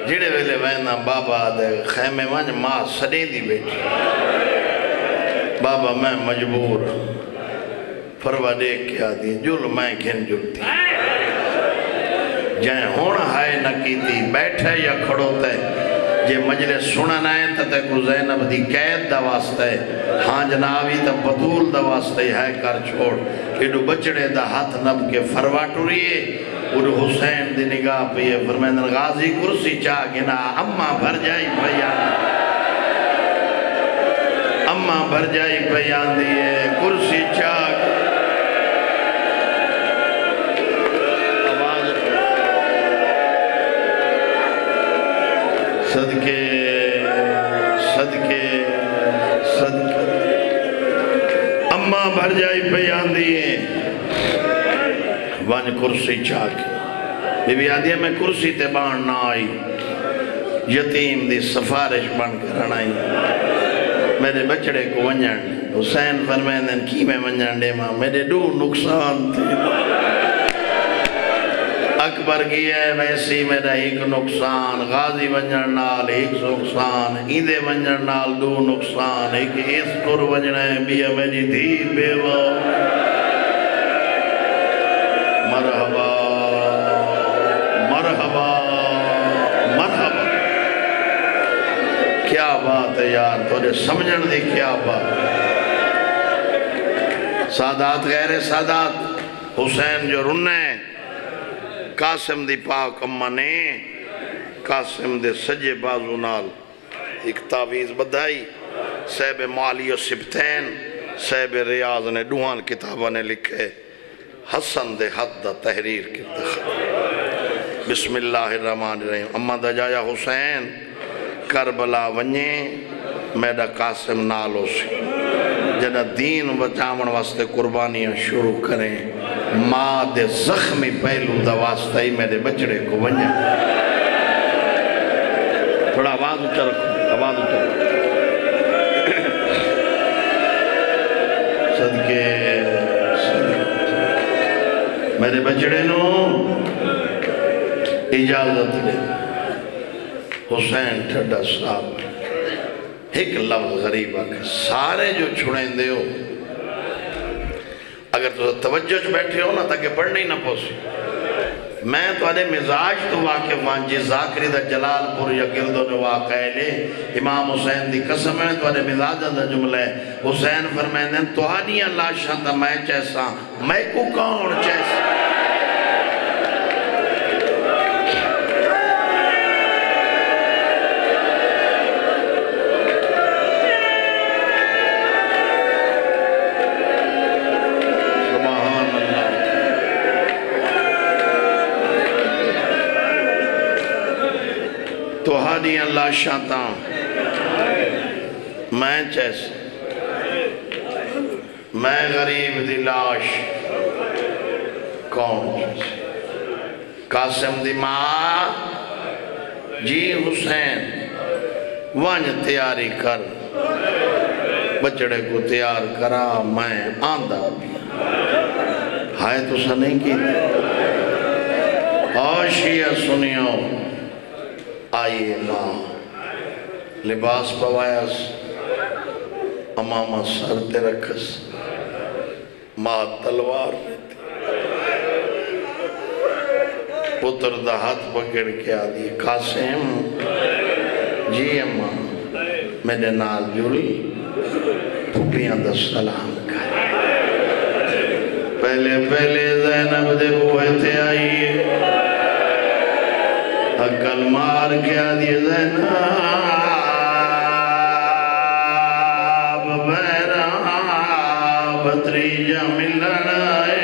جڑے ویلے وینا بابا دے خیمے وانج ماں سڑے دی بیٹھی، بابا میں مجبور فروا دیکھ کیا دی جل میں گھن جلتی، جائیں ہونا ہائے نہ کی تھی بیٹھے یا کھڑو تے جے مجلس سنن آئے تے کو زینب دی قید دا واسطے ہاں جنابی تا بطول دا واسطے ہے کر چھوڑ، ایڈو بچڑے دا ہاتھ نب کے فروا ٹوریے، اور حسین دی نگاہ پہ یہ فرمیندن غازی کرسی چاہ گنا اماں بھر جائی بیان، اماں بھر جائی بیان دیئے کرسی چاہ صدقے اماں بھر جائی بیان دیئے وانج کرسی چاہ کے بی بی آدھی میں کرسی تے بان نہ آئی، یتیم دی سفارش بان کر آئی، میرے بچڑے کو ونجن حسین فرمیندن کی میں ونجن دے ماں میرے دو نقصان تھی، اکبر گیا ہے ویسی میرا ایک نقصان، غازی ونجن نال ایک نقصان، ایدے ونجن نال دو نقصان، ایک اس پر ونجن ہے بیا میری دھی بیوہ، مرحبا مرحبا مرحبا، کیا بات ہے یار توڑے سمجھن دی کیا بات، سادات غیر سادات حسین جو رننے قاسم دی پاک اممہ نے قاسم دے سجے بازو نال ایک تعویز بدھائی، صاحب معالی و سبتین صاحب ریاض نے دوہان کتابہ نے لکھے حسن دے حد دا تحریر کی تخت، بسم اللہ الرحمن الرحیم، اممہ دا جایا حسین کربلا ونجے میڈا قاسم نالو سی جنہ دین بچامن واسطے قربانیاں شروع کریں، ماں دے زخمی پہلو دا واسطہ ہی میرے بچڑے کو ونجا، تھوڑا آواز اچھا رکھو، آواز اچھا رکھو، صدقے میرے بچڑے نو اجازت دے، حسین ٹھڈا صاحب ایک لفظ غریب آگے سارے جو چھڑیں دے ہو اگر تو توجہ چ بیٹھے ہو نا تاکہ پڑھنے ہی نہ پوسی، میں تو آدھے مزاج تو واقف وانجی ذاکری دا جلال پور یا گردوں نے واقع لے امام حسین دی قسم ہے تو آدھے مزاج دا جملہ ہے، حسین فرمائیں تو آدھیاں لاشاں تا میں چیسا میں کو کون چیسا تو ہادیاں لاشاں تاں میں چیسے میں غریب دی لاش کون چیسے قاسم دی ماں جی حسین وانج تیاری کر بچڑے کو تیار کرا میں آندہ ہائے تو سنیں کی آشیہ سنیو آئیے ماں لباس پوایس امامہ سر تے رکھس ماں تلوار لیتی پتر دا ہاتھ پکڑ کے آدھی قاسم جی اماں میرے نال جڑی پھوپیاں دا سلام کر پہلے زینب دے بوئے تھے آئیے عقل مار کے آدھی زینب بیرا بطریجہ ملن آئے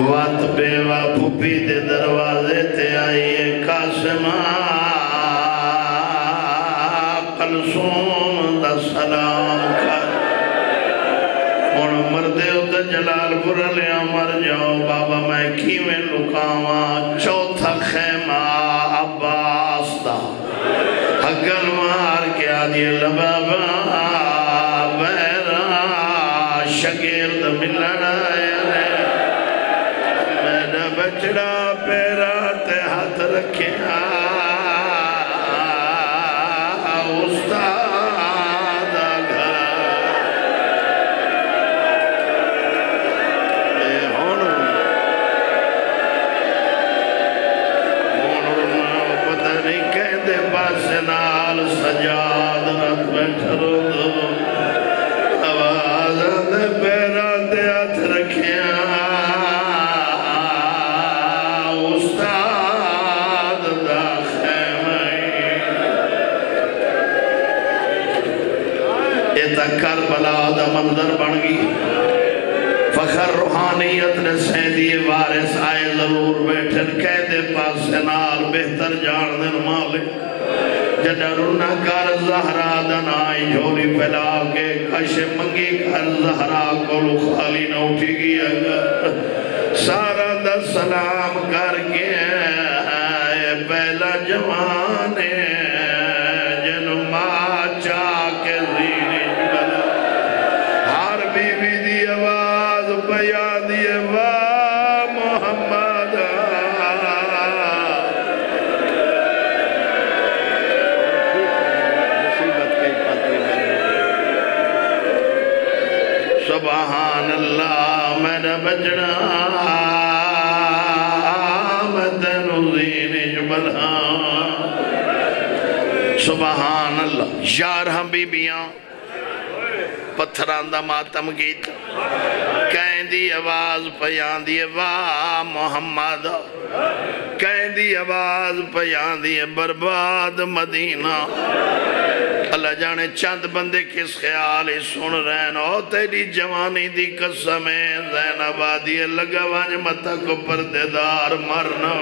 وات بیوہ پھوپی دے دروازے تے آئیے قاسم کلثوم دا سلام کر ان مردے ہوتے جلال پور لیا مر جاؤ بابا میں کیویں لکاواں چوتھا خیمہ عباس دا حقل مار کے آدھی لبابا بیرا شگرد ملن آیا میرا بچڑا پیرا تے ہاتھ رکھے سجاد رات بیٹھا رو دو آواز آدھے پیرا دے ہاتھ رکھیاں استاد دا خیمائی ایتا کربلا دا منظر بن گئی فخر روحانیت نے سیدی وارث آئے ضرور بیٹھن قید پاس نال بہتر جان دن مالک جدرنا کر زہرا دنائی جھولی پھیلا کے کش منگی کر زہرا کو خالی نہ اٹھی گیا سارا دا سلام کر کے پہلا جوانے جنو ماں چاکے زیرے بلا ہر بی بی دی آواز پیا دی واہ محمد سبحان اللہ میرا بچنا آمدن زین جبلہ سبحان اللہ یار ہم بی بیاں پتھران دا ماتم گیت کہیں دی آواز پیان دی واہ محمد کہیں دی آواز پیان دی برباد مدینہ اللہ جانے چند بندے کس خیال ہی سن رہے ہیں او تیری جوانی دی قسمیں زینب آدھی لگا وانج متا کو پردیدار مرنا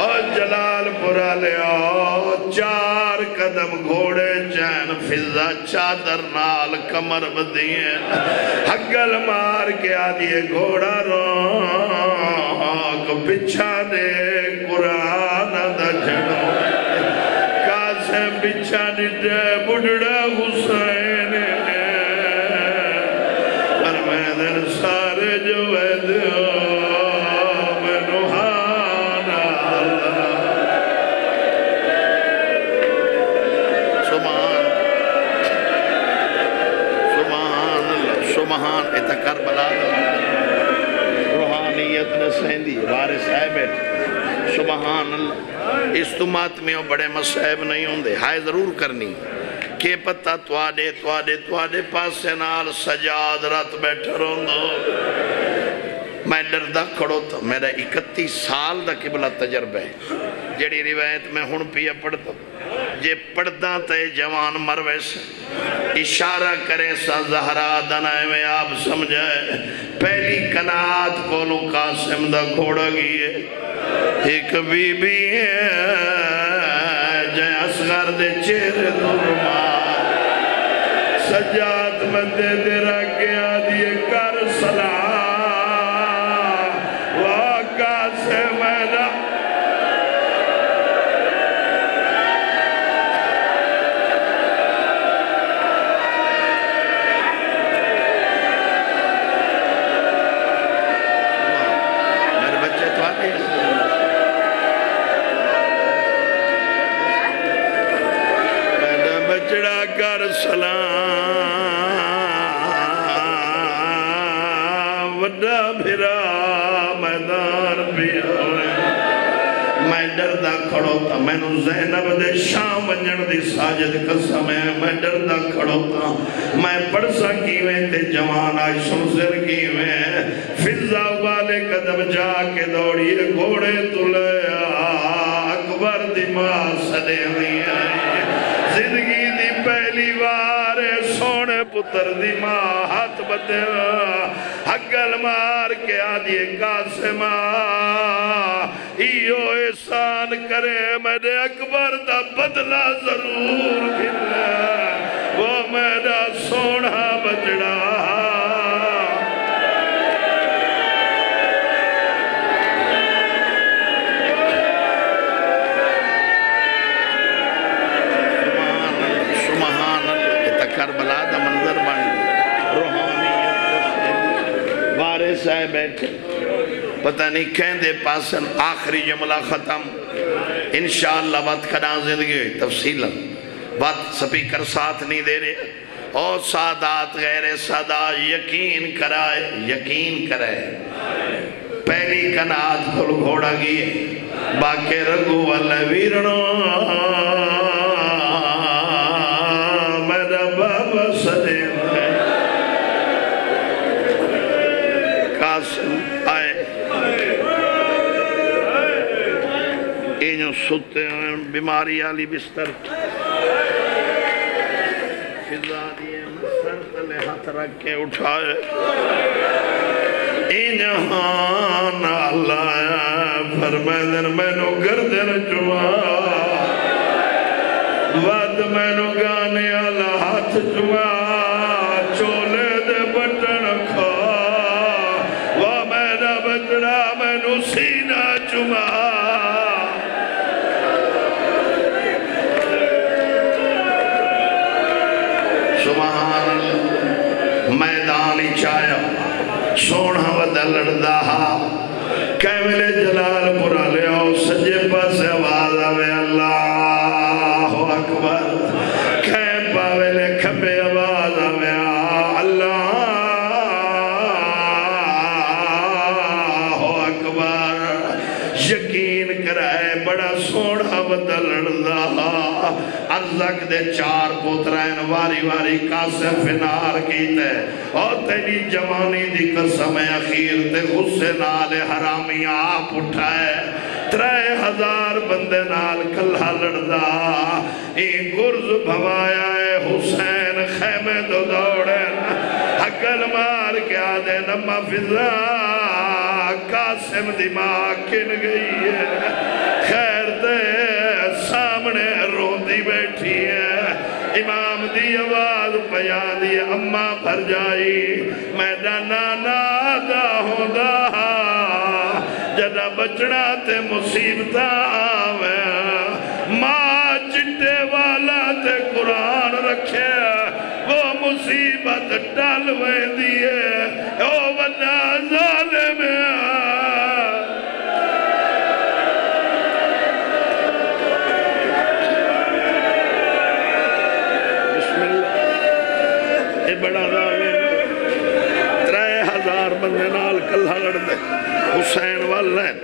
او جلال پورا لے او 4 قدم گھوڑے چین فضا چادر نال کمر بدیئے حقل مار کے آدھی گھوڑا روک پچھا دے قرآن دا جنو بچھا نٹے بڑھڑا حسین پر میں دن سارے جو ویدیو میں نوحانا اللہ سبحان اللہ سبحان ایتا کربلا روحانیت نے سہندی وارث ہے بیٹھ سبحان اللہ اس تو ماتمیوں بڑے مسائب نہیں ہوں دے ہائے ضرور کرنی کہ پتہ توادے پاسے نال سجاد رات بیٹھا رہوں دو میں ڈردہ کھڑو تھا میرا 31 سال دا قبلہ تجربہ ہے جڑی روایت میں ہن پیا پڑھتا جے پڑھتا تے جوان مروے سے اشارہ کرے سا زہرا دنائے میں آپ سمجھائے پہلی کنات کولو قاسم دا گھوڑا گئیے ایک بی بی جائے اصغر دے چہرے تو رومال سجاد مدے دے رکھے آدھیے کر سلام واقع سے میرا میرے بچے تو آتے ہیں میرا بچڑا کر سلام وڈا بھرا میدان پیا میں ڈردہ کھڑو تا میں نو زینب دے شام ونجن دی ساجد قسم ہے میں ڈردہ کھڑو تا میں پڑسا کیویں تے جوان آئی سنسر کیویں فضا والے قدم جا کے دوڑیے گھوڑے تلیا اکبر دی ماں صدے ہوئی آئی زندگی دی پہلی بار سونے پتر دی ماں ہاتھ بدے حقل مار کے آدھیے قاسمہ ایو احسان کرے میرے اکبر دا بدلہ ضرور گھلے وہ میرا سونا بچڑا سبحان اللہ کربلا دا منظر بن روحانیت وارث ہے بیٹھے پتہ نہیں کہندے پاسن آخری جملہ ختم انشاءاللہ بات کھڑا زندگی ہوئی تفصیل بات سپیکر ساتھ نہیں دے رہے اور سادات غیر صدا یقین کرائے پہلی کنات کھل گھوڑا گئے باقی رگو والے ویرنو میرا بابا صدے میں قاسم آئے اینو ستے ہیں بیماری آلی بستر فضا دیئے سر تلے ہاتھ رکھ کے اٹھائے اینہان اللہ فرمائدن میں نو گردن چوا واد میں نو گانے اللہ ہاتھ چوا چولے دے بٹن کھا وہ میرا بچڑا میں نو سینہ چوا سبحان اللہ میدانی چایا سونا ودہ لڑدہ کیملے جلال پورا لے آؤ سجے پاس آواز آوے اللہ اکبر کیم پاوے لے کھبے آواز آوے اللہ اکبر یقین کرائے بڑا سونا ودہ لڑدہ ارزق دے چار پوترائن واری واری قاسم فنار کیتے اور تیری جوانی دی قسم اخیر تے غصے نال حرامی آپ اٹھائے 3000 بندے نال کلہ لڑدا این گرز بھوایا ہے حسین خیمے دو دوڑن حقل مار کے آدھے نمہ فضا قاسم دماغ کن گئی ہے خیر دے سامنے روندی بیٹھی ہے امام دی آواز پیا دی اماں بھر جائی میڈا نانا دا ہوندا جدہ بچڑا تے مصیبتہ آوے ماں چٹے والا تے قرآن رکھے وہ مصیبت ڈالوے دیئے او بندہ ظالم بڑا ظالم 3000 بندے نال کلہ لڑ دے حسین واللین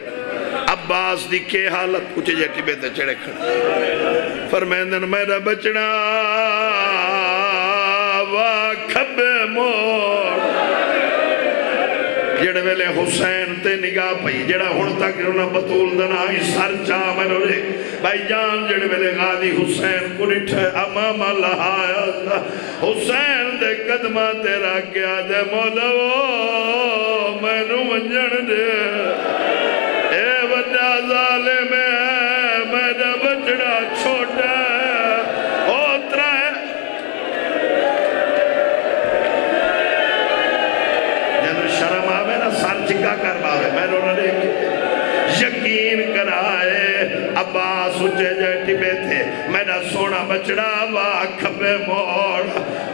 عباس دی کے حالت کچھ جیٹی بیتے چڑے کھڑے فرمیندن میرا بچنا وا کھبے موڑ جڑے ویلے حسین تے نگاہ پئی جڑا ہون تک انہاں بطول دنائی سر چاہ میں نو رے بھائی جان جڑے ویلے غازی حسین کو نٹھے امام اللہ آیا حسین دے قدمہ تیرا کیا دے مولو میں نو منجن دے اے وڈا بچڑا چھوٹا اوترا ہے جن شرم آوے نا سر چکا کر باوے میں رونا دیکھے یقین کرائے عباس اچھے جیٹی بیٹھے میرا سونا بچڑا واگ کھبے موڑ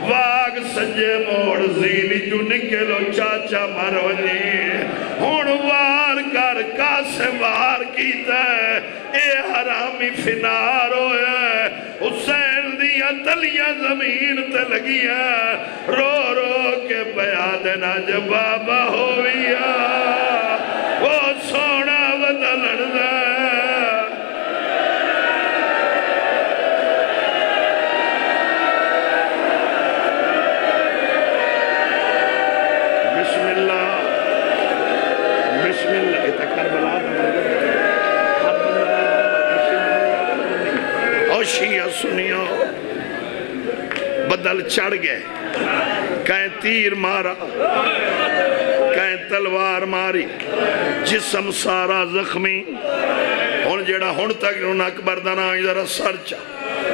واگ سجے موڑ زینی جو نکلو چاچا مرونی ہون وار کر کاسے وار کیتا ہے اے حرامی فنار ہوئے حسین دیا تلیاں زمین تے لگیاں رو رو کے بیادنا جب بابا ہویا وہ سونا بدلن دا بسم اللہ بسم اللہ یہ تک کربلا اور شیعہ سنیو بدل چڑھ گئے کہیں تیر مارا کہیں تلوار ماری جسم سارا زخمی ہون جیڑا ہون تک انہوں اکبر دانا ادھر سرچا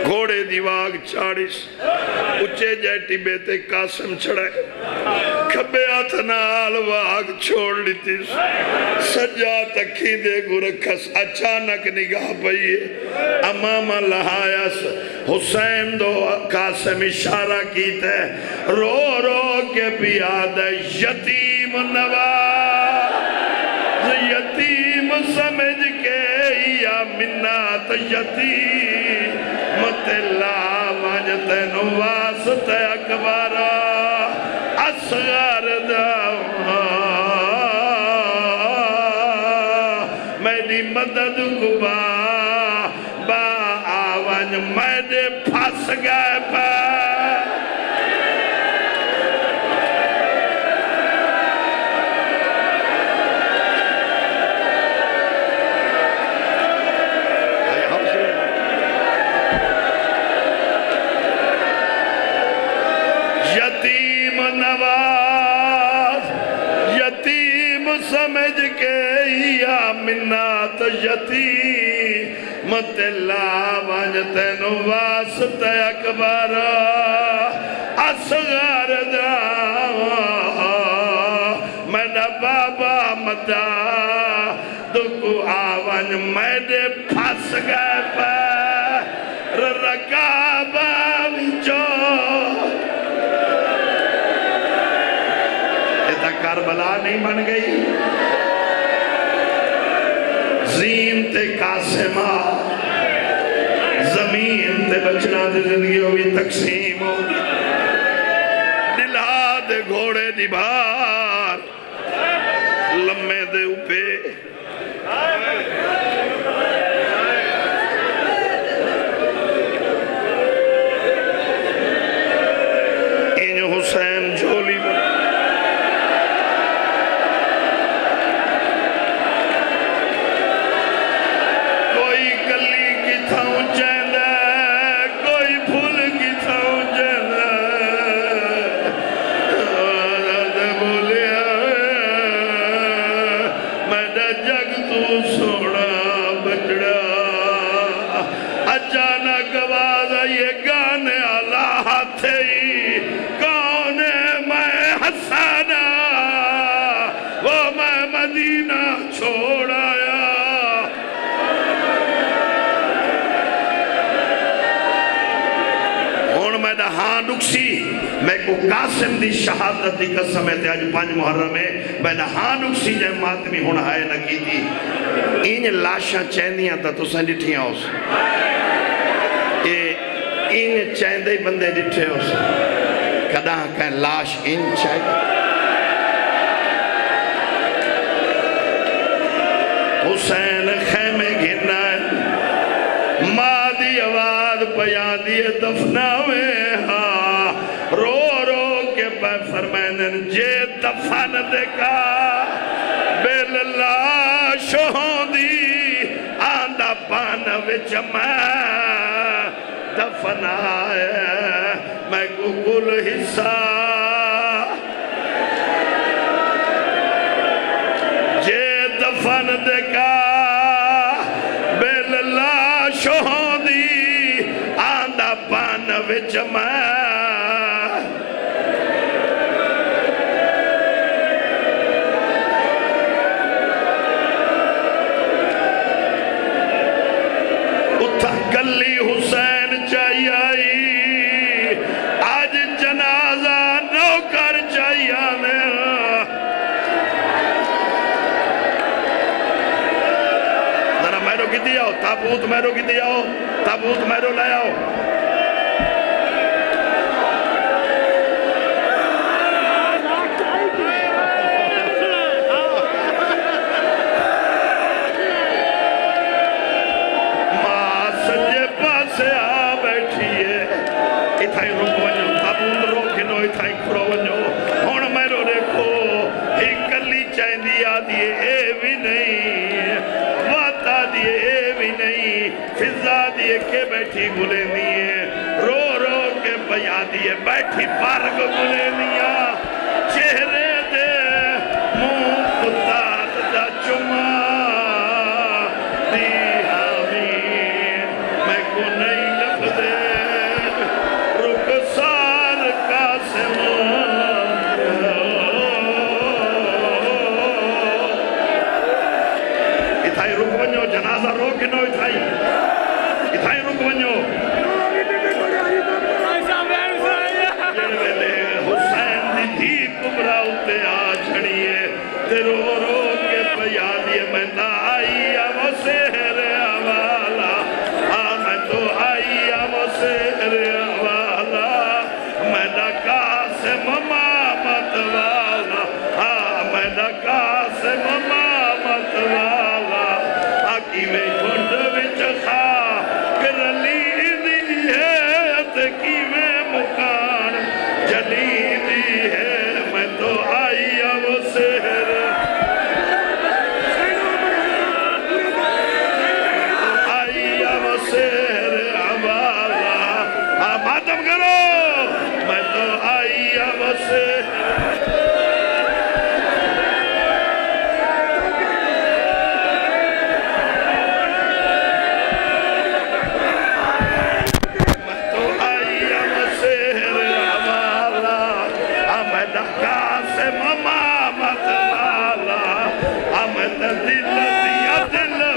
گھوڑے دیواغ چاڑیس اچھے جیٹی بیتے قاسم چھڑے کھبے آتنال واغ چھوڑ لیتی سجا تکھی دے گو رکھس اچانک نگاہ پئیے امام لہایس حسین دو قاسم اشارہ کیتے رو رو کے پیاد یتیم نواز یتیم سمجھ کے یا منات یتیم تلا وانجت نواست اکبارا اصغر دعوا میری مدد کبا با آوان میرے پھاس گئے پا یتیم نواز یتیم سمجھ کے یا منات یتیم تلا وانجت نواست اکبر اصغر دعوا میرا بابا مدا دکو آوان میرے پھاس گئے پر رکابا وچو کربلا نہیں بن گئی زین تے قاسمہ زمین تے بچنا تے زندگی ہوئی تقسیم ہو دلہا دے گھوڑے دی بھار لمحے دے اوپے این حسین جھولی ہاں نکسی میں کو قاسم دی شہادت دی قسم ہے تے آج 5 محرم ہے میں ہاں نکسی جائے ماتمی ہونا ہے نہ کی تھی این لاشاں چیندیاں تا تو سن ڈٹھیاں ہو سے این چیندے بندے ڈٹھے ہو سے کداں کہیں لاش این چیندے حسین خیمے گھننا ہے مادی آواز پیادی دفناوے رو رو کے پہ فرمائنن جے دفن دکا بیل لاش ہوندی آندہ پان وچ میں دفن آئے میں کو کل حصہ جے دفن دکا بیل لاش ہوندی وچ میں اتھا گلی حسین چاہیے آئی آج جنازہ نوکر چاہیے آنے ذرا میرو کی دیا ہو تابوت میرو کی دیا ہو تابوت میرو لے آؤ ماں سجے پاسے آ بیٹھیے اتھائی روک ونجو تابوت روکنو اتھائی کھڑو ونجو ہون میرو دیکھو ایک گلی چاہندی آدھیے اے بھی نہیں واتا دیے اے بھی نہیں فضا دیے کے بیٹھی گلے دیے رو رو کے بیا دیے بیٹھی پارگ گلے دیا چہرے دے منہ خطات دا چما دی آمین میں کو نہیں لفظے رک سار قاسم اتھائی رک ونجو جنازہ روکنو اتھائی رک ونجو حسین دی دھی کبرا اتے آ جھڑیے تے رو رو کے پیا دیے میں نہ آئی وہ سہر والا میں تو آئی وہ سہر والا میں نہ قاسم مامت والا میں نہ قاسم مامت والا آکی میں گھنڈ وچ خا کرلی دی ہے تے کی میں مکان جلی دی ہے میں تو آئی وہ سہر آئی وہ سہر والا ماتم کرو میں تو آئی وہ سہر قاسم مامت والا دل دیا دل